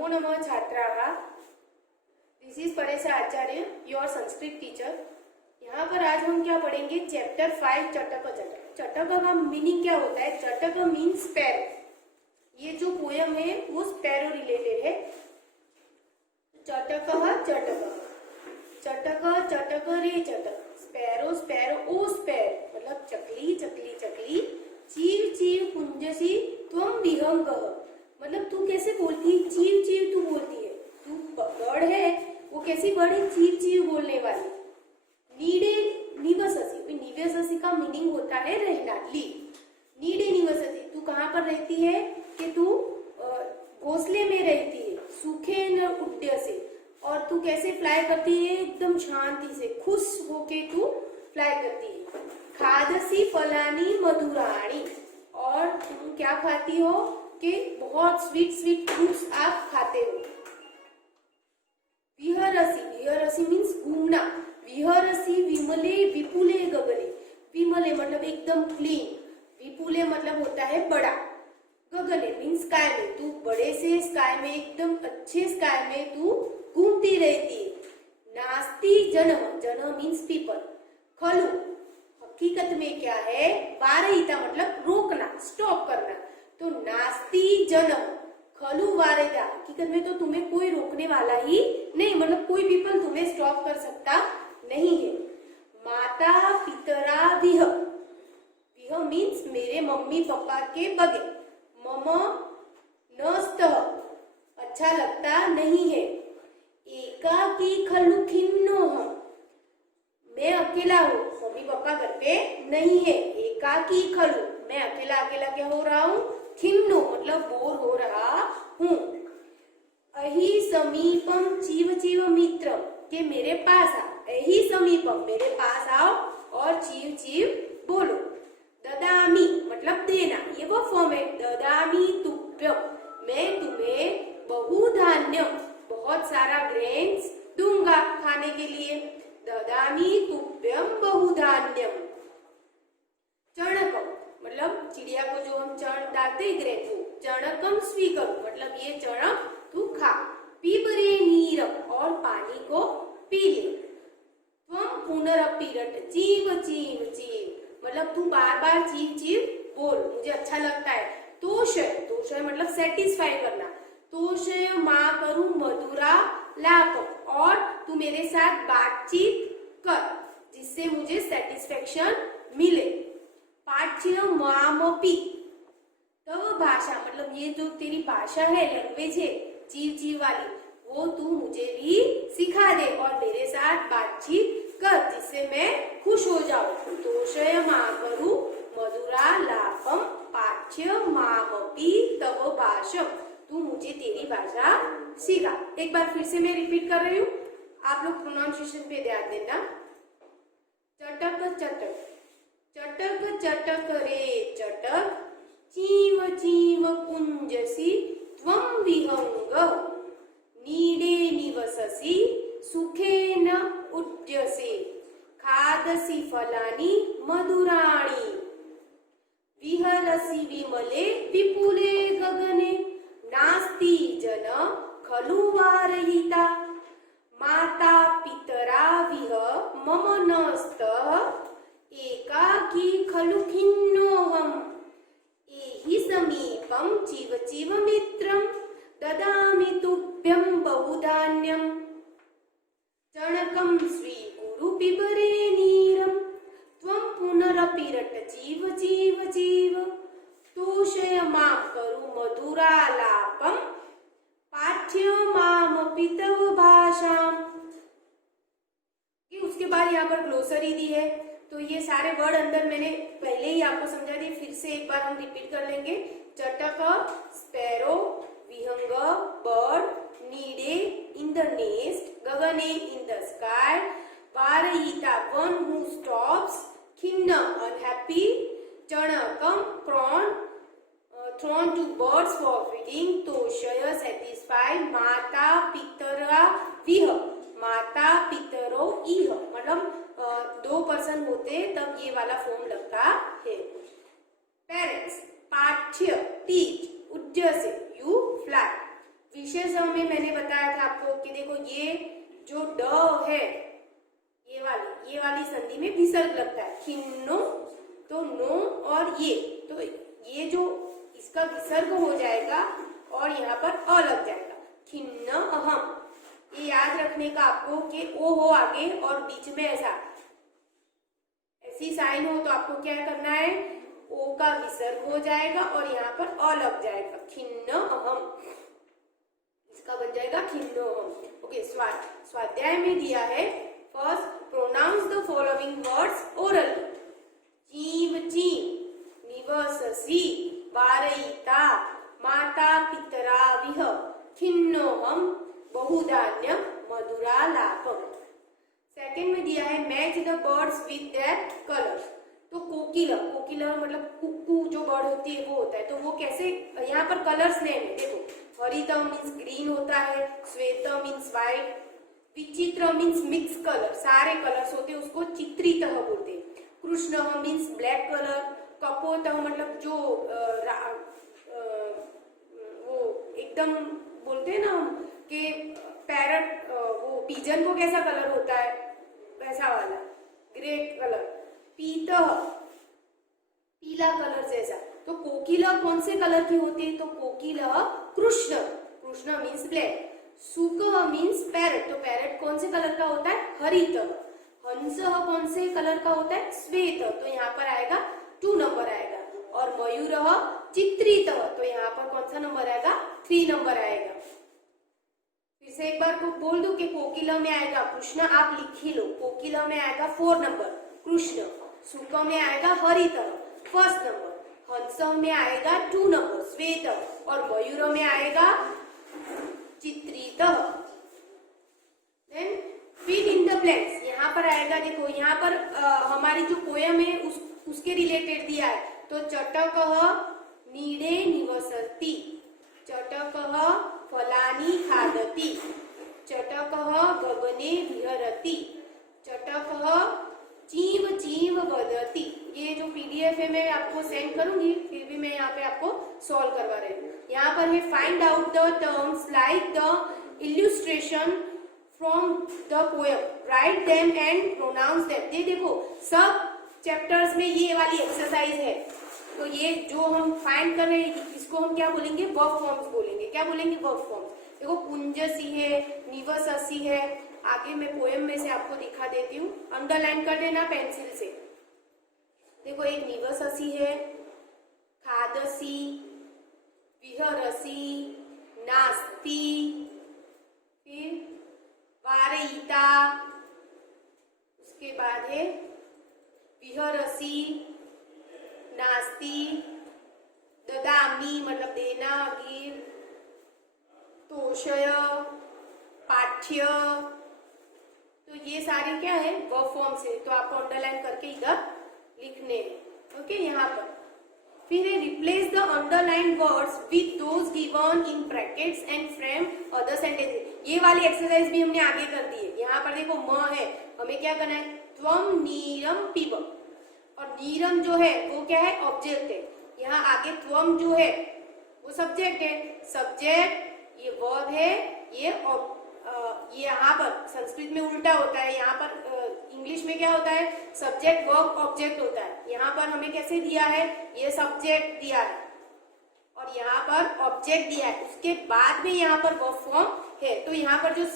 नमो नमः छात्राः। This is Paresh Acharya, your Sanskrit teacher. यहाँ पर आज हम क्या पढ़ेंगे? चैप्टर 5 चटक चटक। चटक का मीनिंग क्या होता है? चटक मीन्स स्पैरो। ये जो पोयम है वो स्पैरो रिलेटेड है। चटक चटक, चटक चटक रे चटक, स्पैरो स्पैरो ओ स्पैर, मतलब चकली चकली चकली, चीव चीव कुंजसी त्वम विहंगः, मतलब तू कैसे बोलती है? चीव चीव तू बोलती है, तू बर्ड है, वो कैसी बर्ड है? चीव चीव बोलने वाली। नीडे निवससी, निवससी का मीनिंग होता है रहना, लीव। नीडे निवससी, तू कहाँ पर रहती है? कि तू घोंसले में रहती है। सूखे न उड्ड्य से, और तू कैसे फ्लाई करती है? एकदम शांति से, खुश होके तू फ्लाई करती है। खादसी फलानी मधुराणी, और तुम क्या खाती हो? कि बहुत स्वीट स्वीट फ्रूट्स आप खाते हो। विहरसी, विहरसी मीन्स घूमना। विहरसी विमले विपुले गगने, विमले मतलब एकदम क्लीन, विपुले मतलब होता है बड़ा, गगने मीन्स स्काई में, तू बड़े से स्काई में, एकदम अच्छे स्काई में तू घूमती रहती है। नास्ति जनम, जनम मीन्स पीपल, खलु हकीकत में क्या है? वारयिता मतलब रोकना, स्टॉप करना। तो नास्ति जनम खलु वारयिता, हकीकत में तो तुम्हें कोई रोकने वाला ही नहीं, मतलब कोई पीपल तुम्हें स्टॉप कर सकता नहीं है। माता पितरा विह, विह मीन्स मेरे मम्मी पापा के बगैर। मम नस्तः, अच्छा लगता नहीं है। एकाकी खलु खिन्नोह, मैं अकेला हूँ, मम्मी पापा घर पे नहीं है। एकाकी खलु, मैं अकेला अकेला क्या हो रहा हूँ? खिन्नो मतलब बोर हो रहा हूँ। अहि समीपम चीव चीव मित्र, के मेरे पास आ। अहि समीपम, मेरे पास आओ, और चीव चीव बोलो। ददामी मतलब देना, ये वो फॉर्म है। ददामी तुभ्यम, मैं तुम्हें बहुधान्यम, बहुत सारा ग्रेन्स दूंगा खाने के लिए। ददामी तुभ्यम बहुधान्यम। चणकम मतलब चिड़िया को जो हम चण डालते हैं ग्रेन, वो चणकम स्वीकर, मतलब ये चणक तू खा। पीबरे नीरम, और पानी को पी ले। त्वम पुनरपिरट चीव चीव चीव, मतलब तू बार बार चीव चीव बोल, मुझे अच्छा लगता है। तोषय, तोषय मतलब सेटिस्फाई करना। तोषय माँ करूं मधुरा लापम, और तू मेरे साथ बातचीत कर जिससे मुझे सेटिस्फेक्शन मिले। पाठ्य मामपि, तव भाषा मतलब ये जो तेरी भाषा है, लैंग्वेज है चीव चीव वाली, वो तू मुझे भी सिखा दे और मेरे साथ बातचीत कर जिससे मैं खुश हो जाऊं। तोषय माँ करूं मधुरा लापम, पाठ्य मामपि तव भाषम, तू मुझे तेरी भाषा सिखा। एक बार फिर से मैं रिपीट कर रही हूँ, आप लोग प्रोनाउंसिएशन पे ध्यान देना। चटक चटक, चटक चटक रे चटक, चीव चीव कुंजसी त्वं विहंगः, नीडे निवससि सुखेन उड्ड्यसे, खादसि फलानि मधुराणि, विहरसि विमले विपुले गगने, नास्ति जन खलु वारयिता, माता पितरा विह मम नस्तः, एकाकी खलु खिन्नोऽहम्। एहि समीपं चीव चीव मित्रं, ददामि तुभ्यं बहुधान्यं। चणकं स्वीकुरु पिबरे नीरं, त्वं पुनरपिरट चीव चीव चीव। तोषय मां करु मधुरालापं, पाठ्य मामपि तव भाषाम्। उसके बाद यहाँ पर ग्लोसरी दी है, तो ये सारे वर्ड अंदर मैंने पहले ही आपको समझा दिए, फिर से एक बार हम रिपीट कर लेंगे। चटक स्पैरो, विहंग बर्ड, नीडे इन द नेस्ट, गगने इन द स्काई, वारयिता वन हु स्टॉप्स, खिन्न अनहैप्पी, चणकम prawn thrown to birds for feeding, तोषय सेटिस्फाई, माता पितरा विह, माता पितरो इह, मतलब दो पर्सन होते तब ये वाला फॉर्म लगता है। पेरेंट्स, पाठ्य टीच, उड्ड्यसे यू फ्लाई, विषय पिछले समय में मैंने बताया था आपको कि देखो ये जो ड है ये वाली संधि में विसर्ग लगता है, खिन्नो, तो नो और ये, तो ये जो इसका विसर्ग हो जाएगा और यहाँ पर अ लग जाएगा, खिन्न अहम। ये याद रखने का आपको कि ओ हो आगे और बीच में ऐसा ऐसी साइन हो तो आपको क्या करना है, ओ का विसर्ग हो जाएगा और यहाँ पर अ लग जाएगा, खिन्न अहम, इसका बन जाएगा खिन्नो अहम। ओके, स्वाध्याय में दिया है, first pronounce the following words orally, चीव चीम, निवससि, वारयिता, माता पितरा विह, खिन्नोहम, बहुधान्य मधुरालापम। सेकेंड में दिया है match the birds with their colours, तो कोकिला मतलब कुक्कू जो बर्ड होती है वो होता है, तो वो कैसे, यहाँ पर कलर्स नेम है, देखो हरित मीन्स ग्रीन होता है, श्वेत मीन्स व्हाइट, विचित्र मीन्स मिक्स कलर, सारे कलर्स होते हैं, उसको चित्रितः बोलते हैं, कृष्ण मीन्स ब्लैक कलर, कपोतः मतलब जो वो एकदम बोलते हैं ना कि पैरट, वो पिजन को कैसा कलर होता है वैसा वाला ग्रे कलर, पीतः पीला कलर जैसा, तो कोकिला कौन से कलर की होती है, तो कोकिला कृष्ण मीन्स ब्लैक, सुक मीन्स पैरट, तो पैरट कौन से कलर का होता है, हरित, हंस कौन से कलर का होता है, श्वेत, तो यहाँ पर आएगा 2 नंबर आएगा, और मयूर चित्रित, तो यहाँ पर कौन सा नंबर आएगा, 3 नंबर आएगा। फिर से एक बार को बोल दो कि कोकिला में आएगा कृष्ण, आप लिख ही लो, कोकिला में आएगा 4 नंबर कृष्ण, सुक में आएगा हरित 1st नंबर, हंस में आएगा 2 नंबर श्वेत, और मयूर में आएगा चित्रित। Then fill in the blanks, यहाँ पर आएगा, देखो यहाँ पर हमारी जो पोयम है उसके रिलेटेड दिया है, तो चटकः नीडे निवसति, चटकः फलानि खादति, चटकः गगने विहरति, चटकः चीव चीव वदति। ये जो पीडीएफ है मैं आपको सेंड करूंगी, फिर भी मैं यहाँ पे आपको सॉल्व करवा रही हूँ। यहाँ पर है find out the terms like the illustration from the poem, write them and pronounce them. ये देखो सब चैप्टर्स में ये वाली एक्सरसाइज है, तो ये जो हम फाइंड कर रहे हैं इसको हम क्या बोलेंगे, वर्ब फॉर्म्स बोलेंगे। क्या बोलेंगे, वर्ब फॉर्म्स। देखो पुंजसी है, निवससी है, आगे मैं पोएम में से आपको दिखा देती हूँ, अंडरलाइन कर देना पेंसिल से। देखो एक निवससी है, खादसी, विहरसी, नास्ति, फिर वारयिता, उसके बाद है विहरसी, नास्ति, ददामी मतलब देना, गिव, तोषय, पाठ्य, तो ये सारे क्या है, वर्ब फॉर्म्स है, तो आपको अंडरलाइन करके इधर लिखने हैं। ओके, यहाँ पर फिर है replace the underline words with those given in brackets and frame other sentences. ये वाली एक्सरसाइज भी हमने आगे कर दी है। यहाँ पर देखो म है, हमें क्या करना है, त्वम नीरम पिब, और नीरम जो है वो क्या है, ऑब्जेक्ट है। यहाँ आगे त्वम जो है वो सब्जेक्ट है, सब्जेक्ट ये वर्ब है, ये यहाँ पर संस्कृत में उल्टा होता है, यहाँ पर इंग्लिश में क्या होता है, सब्जेक्ट वर्ब ऑब्जेक्ट होता है। यहाँ पर हमें कैसे दिया है, ये सब्जेक्ट दिया है और यहाँ पर ऑब्जेक्ट दिया है, उसके बाद में यहाँ पर वर्ब फॉर्म है। तो यहाँ पर जो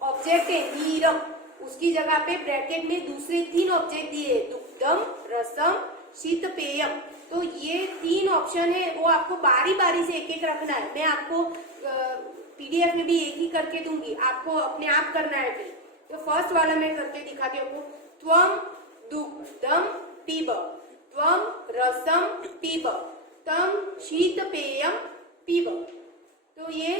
ऑब्जेक्ट है नीरम, उसकी जगह पे ब्रैकेट में दूसरे 3 ऑब्जेक्ट दिए, दुग्धम, रसम, शीतपेयम। तो ये 3 ऑप्शन है, वो आपको बारी बारी से एक एक रखना है। मैं आपको पीडीएफ में भी एक ही करके दूंगी, आपको अपने आप करना है। फिर तो फर्स्ट वाला मैं करके दिखाती हूँ आपको। त्वम दुग्धम पीब, त्वम रसम पीब, तम शीतपेयम पीब। तो ये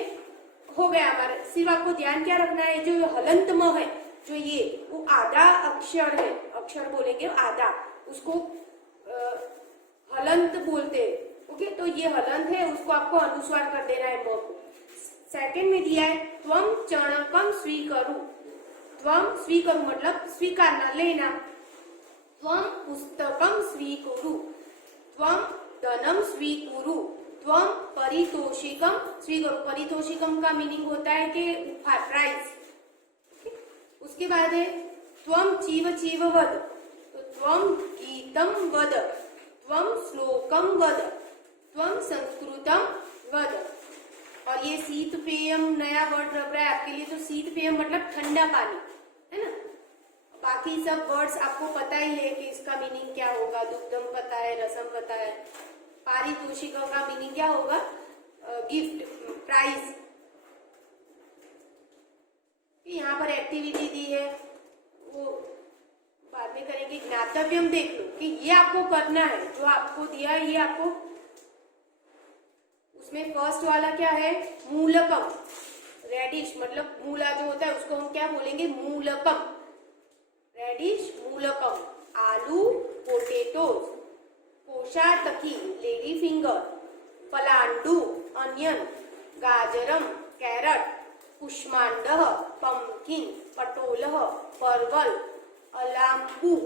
हो गया हमारे। सिर्फ आपको ध्यान क्या रखना है, जो हलंत म है, जो ये वो आधा अक्षर है, अक्षर बोलेंगे आधा, उसको हलंत बोलते हैं। ओके, तो ये हलंत है, उसको आपको अनुस्वार कर देना है म को। सेकंड में दिया है त्वम चणकम स्वीकरु, त्वम स्वीकरु मतलब स्वीकारना, लेना। त्वम पुस्तकम स्वीकुरु, त्वम धनम स्वीकुरु, त्वम परितोषिकम स्वीकरोतु। परितोषिकम का मीनिंग होता है कि उपहार, प्राइज। उसके बाद है त्वम चीव चीव वद, तो त्वम गीतम वद, त्वम श्लोकम वद, त्वम संस्कृतम वद। और ये शीत पेयम नया वर्ड रख रहा है आपके लिए, तो शीत पेयम मतलब ठंडा पानी, है ना। बाकी सब वर्ड्स आपको पता ही है कि इसका मीनिंग क्या होगा। दुग्धम पता है, रसम पता है। पारितोषिकों का मीनिंग क्या होगा? Gift, prize. यहाँ पर एक्टिविटी दी है, वो बाद में करेंगे। ज्ञातव्यम देख लो कि ये आपको करना है, जो आपको दिया है ये आपको। उसमें फर्स्ट वाला क्या है? मूलकम, रेडिश मतलब मूला जो होता है उसको हम क्या बोलेंगे? मूलकम। रेडिश मूलकम। आलू पोटेटोज। कोशातकी लेडी फिंगर। पलांडू अनियन। गाजरम कैरट। कुष्मांडः पंपकिन। पटोलः परवल। अलाम्बू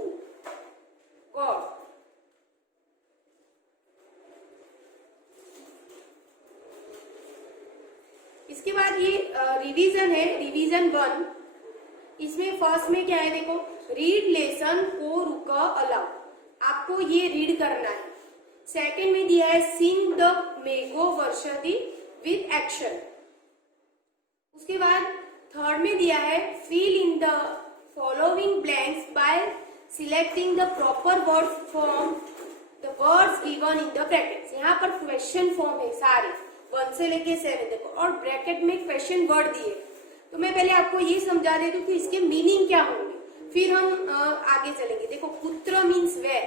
गॉड। इसके बाद ये रिवीजन है, रिवीजन 1। इसमें फर्स्ट में क्या है देखो, रीड लेसन को रुक अलाउ, आपको ये रीड करना है। सेकंड में दिया है सिंग द मेघो वर्षति विद एक्शन। उसके बाद थर्ड में दिया है fill in the following blanks by selecting the proper words from the words given in the brackets. यहाँ पर क्वेश्चन फॉर्म है सारे 1 से लेके 7 देखो, और ब्रैकेट में क्वेश्चन वर्ड दिए। तो मैं पहले आपको ये समझा देती हूँ कि इसके मीनिंग क्या होंगे, फिर हम आगे चलेंगे। देखो कुत्र मीन्स वेयर,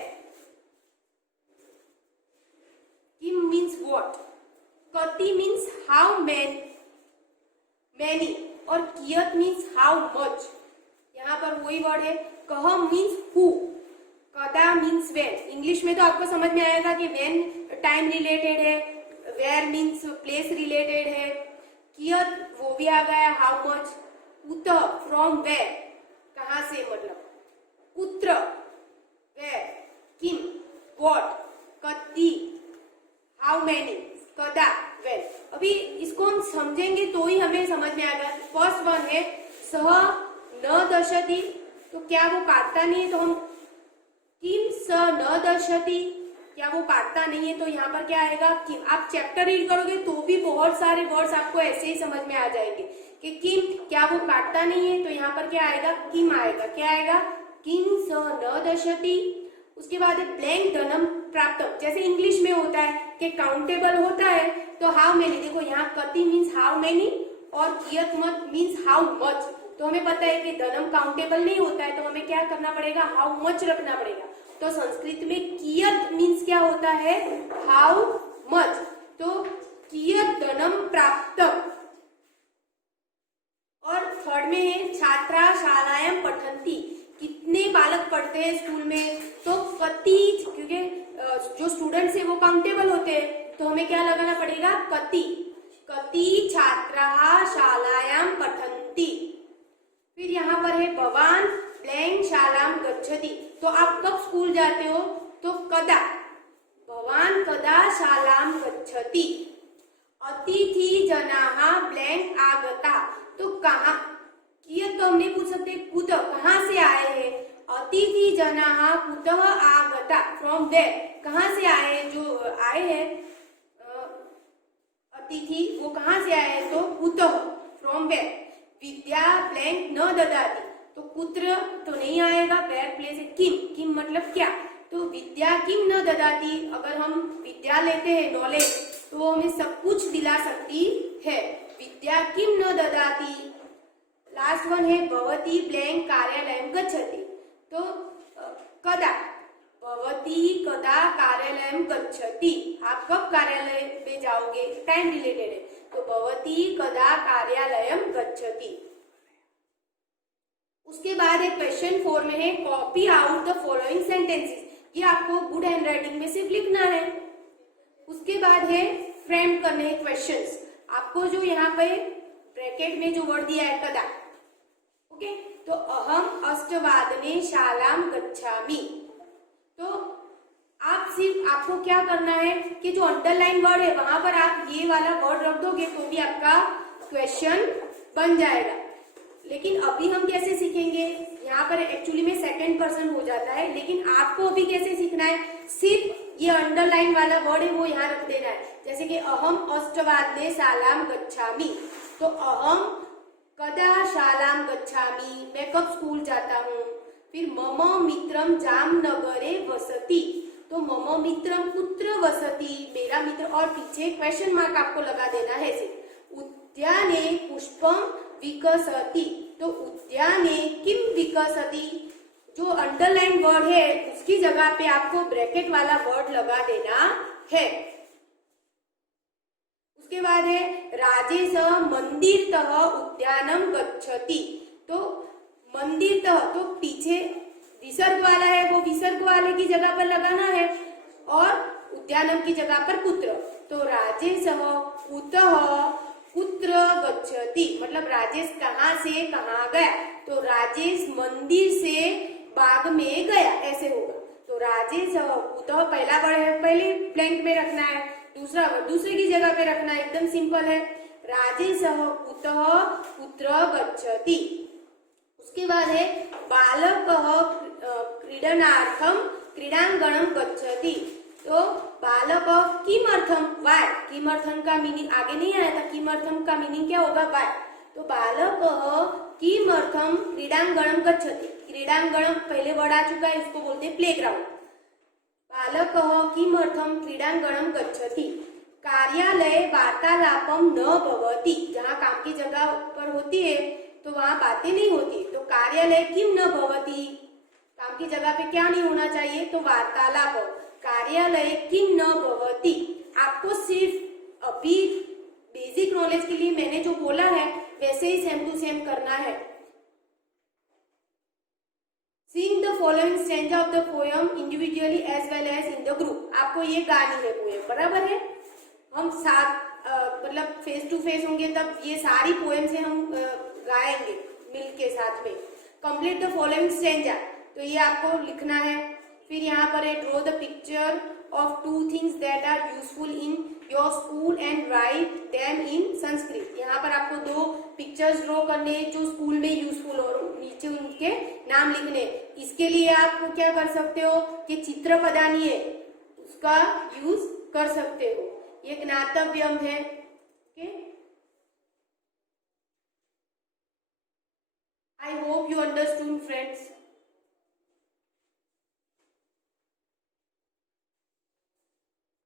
किम मीन्स व्हाट, कति मीन्स हाउ मैनी, और कियत मीन्स हाउ मच। यहाँ पर वही वर्ड है। कह मीन्स हु, कदा मीन्स वेन। इंग्लिश में तो आपको समझ में आएगा कि वेन टाइम रिलेटेड है, वेयर मीन्स प्लेस रिलेटेड है, कियत वो भी आ गया, हाउ मच। कुत फ्रॉम वेयर, कहां से मतलब, कुत्र वेयर, किम व्हाट, कति हाउ मैनी, कदा वेन। अभी इसको हम समझेंगे तो ही हमें समझ में आएगा। फर्स्ट वन है सह न दशति, तो क्या वो काटता नहीं है, तो हम किम स न दशति, क्या वो काटता नहीं है, तो यहाँ पर क्या आएगा किम। आप चैप्टर रीड करोगे तो भी बहुत सारे वर्ड्स आपको ऐसे ही समझ में आ जाएंगे कि किम क्या वो काटता नहीं है, तो यहाँ पर क्या आएगा किम आएगा। क्या आएगा? किम स न दशति। उसके बाद ब्लैंक धनम प्राप्तम, जैसे इंग्लिश में होता है कि काउंटेबल होता है तो हाउ मेनी, देखो यहाँ कति मीन्स हाउ मेनी और कियत मत मीन्स हाउ मच। तो हमें पता है कि धनम काउंटेबल नहीं होता है, तो हमें क्या करना पड़ेगा, हाउ मच रखना पड़ेगा। तो संस्कृत में कियत मीन्स क्या होता है, हाउ मच। तो कियत धनम प्राप्तम। और थर्ड में है छात्रा शालायाम पठन्ति, कितने बालक पढ़ते हैं स्कूल में, तो कति, क्योंकि जो स्टूडेंट्स है वो काउंटेबल होते हैं, तो हमें क्या लगाना पड़ेगा, कति। कति छात्राः शालायाम पठन्ति। फिर यहाँ पर है भवान ब्लैंक शालाम गच्छति, तो आप कब स्कूल जाते हो, तो कदा, भवान कदा शालाम गच्छति। अतिथि जनाः ब्लैंक आगता, तो कहाँ, कियत तो हम नहीं पूछ सकते, कुत कहाँ से आए हैं। अतिथि जनाः कुतः आगता, फ्रॉम वेयर, कहाँ से आए हैं, जो आए हैं अतिथि वो कहाँ से आए हैं, तो कुतः फ्रॉम वेयर। विद्या ब्लैंक न ददाति, तो कुत्र तो नहीं आएगा, वेयर प्लेस है किम, किम मतलब क्या, तो विद्या किम न ददाति। अगर हम विद्या लेते हैं नॉलेज, तो वो हमें सब कुछ दिला सकती है। विद्या किम न ददाति। लास्ट वन है भवती ब्लैंक कार्यालयम गच्छति, तो कदा, भवती कदा कार्यालयम गच्छति, आप कब कार्यालय में जाओगे, टाइम रिलेटेड है, तो भवती कदा कार्यालयम गच्छति। उसके बाद एक क्वेश्चन 4 में है copy out the following sentences, ये आपको गुड हैंड राइटिंग में सिर्फ लिखना है। उसके बाद है फ्रेम करने हैं क्वेश्चंस, आपको जो यहाँ पे ब्रैकेट में जो वर्ड दिया है कदा, ओके, तो अहम अष्टवादने शालाम गच्छामि, तो आप सिर्फ आपको क्या करना है कि जो अंडरलाइन वर्ड है वहां पर आप ये वाला वर्ड रख दोगे तो भी आपका क्वेश्चन बन जाएगा। लेकिन अभी हम कैसे सीखेंगे, यहाँ पर एक्चुअली में सेकंड पर्सन हो जाता है, लेकिन आपको अभी कैसे सीखना है, सिर्फ ये अंडरलाइन वाला वर्ड है वो यहाँ रख देना है। जैसे कि अहम अष्टवादने शालाम गच्छामि, तो अहम कदा शालाम गच्छामि, मैं कब स्कूल जाता हूँ। फिर मम मित्रम जामनगरे वसति, तो मम मित्रम कुत्र वसति, मेरा मित्र, और पीछे क्वेश्चन मार्क आपको लगा देना है। उद्याने पुष्पम विकसति, तो उद्याने किम विकसति, जो अंडरलाइन वर्ड है उसकी जगह पे आपको ब्रैकेट वाला वर्ड लगा देना है। उसके बाद है राजेश मंदिरतः उद्यानम गच्छति, तो मंदिरतः, तो पीछे विसर्ग वाला है वो विसर्ग वाले की जगह पर लगाना है, और उद्यानम की जगह पर कुत्र, तो राजेश कुतः कुत्र गच्छति, मतलब राजेश कहाँ से कहाँ गया, तो राजेश मंदिर से बाग में गया, ऐसे होगा। तो राजेश कुतः पहला वर्ड है, पहले ब्लैंक में रखना है, दूसरा वर्ड दूसरे की जगह पे रखना है, एकदम सिंपल है। राजेश कुतः कुत्र गच्छति। उसके बाद है बालकः क्रीडनार्थम क्रीडांगणम गच्छति, तो बालक किमर्थम, वाय, किमर्थम का मीनिंग आगे नहीं आया था, किमर्थम का मीनिंग क्या होगा, वाय, तो बालक किमर्थम क्रीडांगणम गच्छति, क्रीडांगणम पहले वर्ड आ चुका है, इसको बोलते हैं प्लेग्राउंड। बालक किमर्थम क्रीडांगणम गच्छति। कार्यालय वार्तालापम न भवति, जहाँ काम की जगह पर होती है तो वहां बातें नहीं होती, तो कार्यालय किम न भवति, काम की जगह पे क्या नहीं होना चाहिए, तो वार्तालाप। कार्यालय किम न भवति, आपको सिर्फ अभी बेसिक नॉलेज के लिए मैंने जो बोला है वैसे ही सेम टू सेम करना है। Sing the following stanza of the poem individually as well as in the group, आपको ये गानी है पोएम, बराबर है। हम साथ मतलब फेस टू फेस होंगे तब ये सारी पोएम से हम गाएंगे मिलके साथ में। कंप्लीट द फॉलोइंग स्टैंजा, तो ये आपको लिखना है। फिर यहाँ पर है draw the picture of two things that are useful in your school and write them in Sanskrit. यहाँ पर आपको दो पिक्चर्स ड्रॉ करने हैं जो स्कूल में यूजफुल और नीचे उनके नाम लिखने। इसके लिए आप क्या कर सकते हो कि चित्र पदानी है उसका यूज कर सकते हो, ये ज्ञातव्यम है। Okay, I hope you understood, friends.